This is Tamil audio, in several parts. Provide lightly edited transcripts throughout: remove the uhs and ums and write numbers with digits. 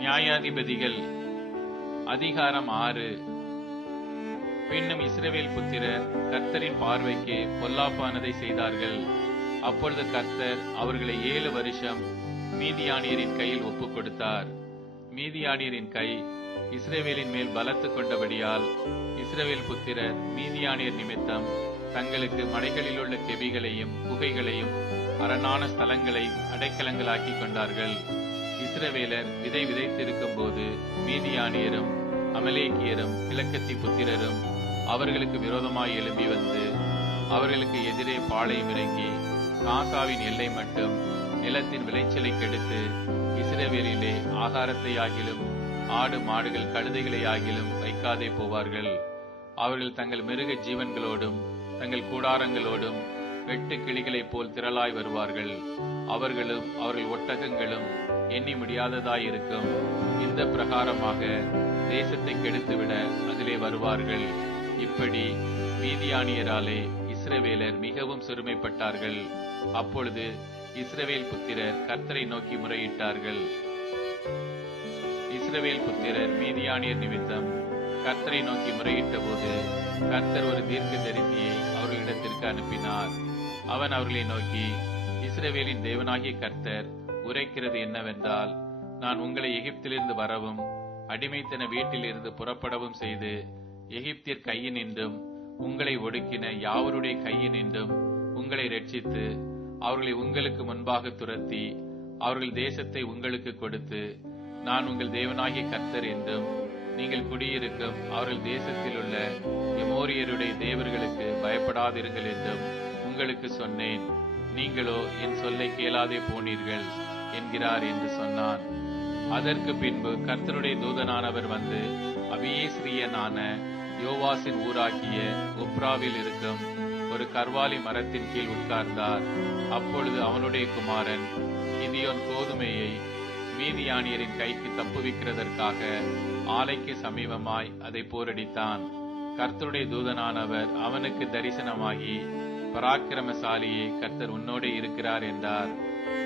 நியாயாதிபதிகள் அதிகாரம் 6. பின்னும் இஸ்ரவேல் புத்திரர் கர்த்தரின் பார்வைக்கு பொல்லாப்பானதை செய்தார்கள். அப்பொழுது கர்த்தர் அவர்களை 7 வருஷம் மீதியானியரின் கையில் ஒப்புக் கொடுத்தார். மீதியானியரின் கை இஸ்ரவேலின் மேல் பலத்து கொண்டபடியால் இஸ்ரவேல் புத்திரர் மீதியானியர் நிமித்தம் தங்களுக்கு மலைகளிலுள்ள கெபிகளையும் குகைகளையும் அரணான ஸ்தலங்களையும் அடைக்கலங்களாக்கி கொண்டார்கள். இஸ்ரவேலர் விதை விதைத்திருக்கும் போது மீதியானியரும் அமலேக்கியரும் கிழக்கத்தி புத்திரரும் அவர்களுக்கு விரோதமாய் எழும்பி வந்து அவர்களுக்கு எதிரே பாளையம் இறங்கி காசாவின் எல்லை மட்டும் நிலத்தின் விளைச்சலை கெடுத்து இஸ்ரவேலிலே ஆகாரத்தை ஆகிலும் ஆடு மாடுகள் கழுதைகளை ஆகிலும் வைக்காதே போவார்கள். அவர்கள் தங்கள் மிருக ஜீவன்களோடும் தங்கள் கூடாரங்களோடும் வெட்டு கிளிகளைப் போல் திரளாய் வருவார்கள். அவர்களும் அவர்கள் ஒட்டகங்களும் எண்ணி முடியாததாயிருக்கும். இந்த பிரகாரமாக தேசத்தை கெடுத்துவிட அதிலே வருவார்கள். இப்படி மீதியானியராலே இஸ்ரவேலர் மிகவும் சிறுமைப்பட்டார்கள். அப்பொழுது இஸ்ரவேல் புத்திரர் கர்த்தரை நோக்கி முறையிட்டார்கள். இஸ்ரவேல் புத்திரர் மீதியானியர் நிமித்தம் கர்த்தரை நோக்கி முறையிட்ட போது கர்த்தர் ஒரு தீர்க்கதரிசியை அவர்களிடத்திற்கு அனுப்பினார். அவன் அவர்களை நோக்கி, இஸ்ரவேலின் தேவனாகிய கர்த்தர் உரைக்கிறது என்னவென்றால், நான் உங்களை எகிப்திலிருந்து வரவும் அடிமைத்தன வீட்டிலிருந்து புறப்படவும் செய்து எகிப்தியர் கையினின்றும் உங்களை ஒடுக்கின யாவருடைய கையினின்றும் உங்களை ரட்சித்து அவர்களை உங்களுக்கு முன்பாக துரத்தி அவர்கள் தேசத்தை உங்களுக்கு கொடுத்து நான் உங்கள் தேவனாகிய கர்த்தர் என்றும் நீங்கள் குடியிருக்கும் அவர்கள் தேசத்தில் உள்ள எமோரியருடைய தேவர்களுக்கு பயப்படாதிருங்கள் என்றும் உங்களுக்கு சொன்னேன். நீங்களோ என் சொல்லை கேளாதே போனீர்கள் என்கிறார் என்று சொன்னான். அதற்கு பின்பு கர்த்தருடைய தூதனானவர் வந்து அபியேஸ்ரியனான யோவாசின் ஊராகிய ஒப்ராவில் இருக்கும் ஒரு கர்வாலி மரத்தின் கீழ் உட்கார்ந்தார். அப்பொழுது அவனுடைய குமாரன் கிதியோன் கோதுமையை மீதியானியரின் கைக்கு தப்புவிக்கிறதற்காக ஆலைக்கு சமீபமாய் அதை போரடித்தான். கர்த்தருடைய தூதனானவர் அவனுக்கு தரிசனமாகி, பராக்கிரமசாலியே, கர்த்தர் உன்னோடே இருக்கிறார் என்றார்.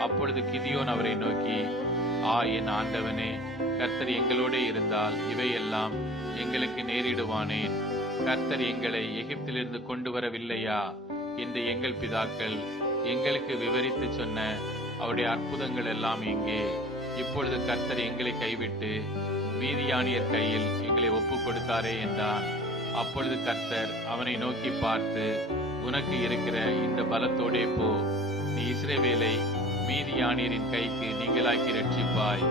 அப்பொழுது கிதியோன் அவரை நோக்கி, என் ஆண்டவனே, கர்த்தர் எங்களோடே இருந்தால் இவையெல்லாம் எங்களுக்கு நேரிடுவானேன். கர்த்தர் எங்களை எகிப்திலிருந்து கொண்டு வரவில்லையா என்று எங்கள் பிதாக்கள் எங்களுக்கு விவரித்து சொன்ன அவருடைய அற்புதங்கள் எல்லாம் எங்கே? இப்பொழுது கர்த்தர் எங்களை கைவிட்டு மீதியானியர் கையில் எங்களை ஒப்புக் கொடுத்தாரே என்றான். அப்பொழுது கர்த்தர் அவனை நோக்கி பார்த்து, உனக்கு இருக்கிற இந்த பலத்தோடே போ, நீ இஸ்ரவேலை மீதியானியரின் கைக்கு நீங்களாக்கி ரட்சிப்பாய்,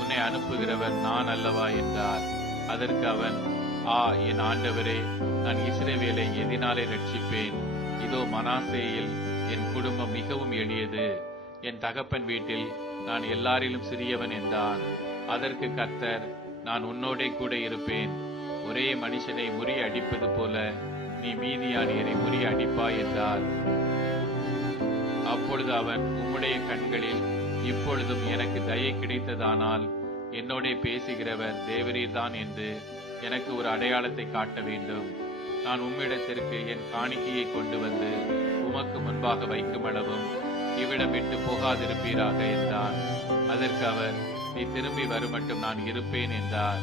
உன்னை அனுப்புகிறவர் நான் அல்லவா என்றார். அதற்கு அவன், என் ஆண்டவரே, நான் இஸ்ரவேலை எதினாலே ரட்சிப்பேன்? இதோ மனாசேயில் என் குடும்பம் மிகவும் எளியது, என் தகப்பன் வீட்டில் நான் எல்லாரிலும் சிறியவன் என்றான். அதற்கு கர்த்தர், நான் உன்னோடே கூட இருப்பேன். ஒரே மனுஷனை முறிய அடிப்பது போல நீ மீதியானியரை முறிய அடிப்பாய் என்றார். அப்பொழுது அவன், உம்முடைய கண்களில் இப்பொழுதும் எனக்கு தயை கிடைத்ததானால் என்னோட பேசுகிறவர் தேவரீர்தான் என்று எனக்கு ஒரு அடையாளத்தை காட்ட வேண்டும். நான் உம்மிடத்திற்கு என் காணிக்கையை கொண்டு வந்து உமக்கு முன்பாக வைக்கும் அளவும் இவ்விடம் விட்டு போகாதிருப்பீராக என்றான். அதற்கு அவர், நீ திரும்பி வருமட்டும் நான் இருப்பேன் என்றார்.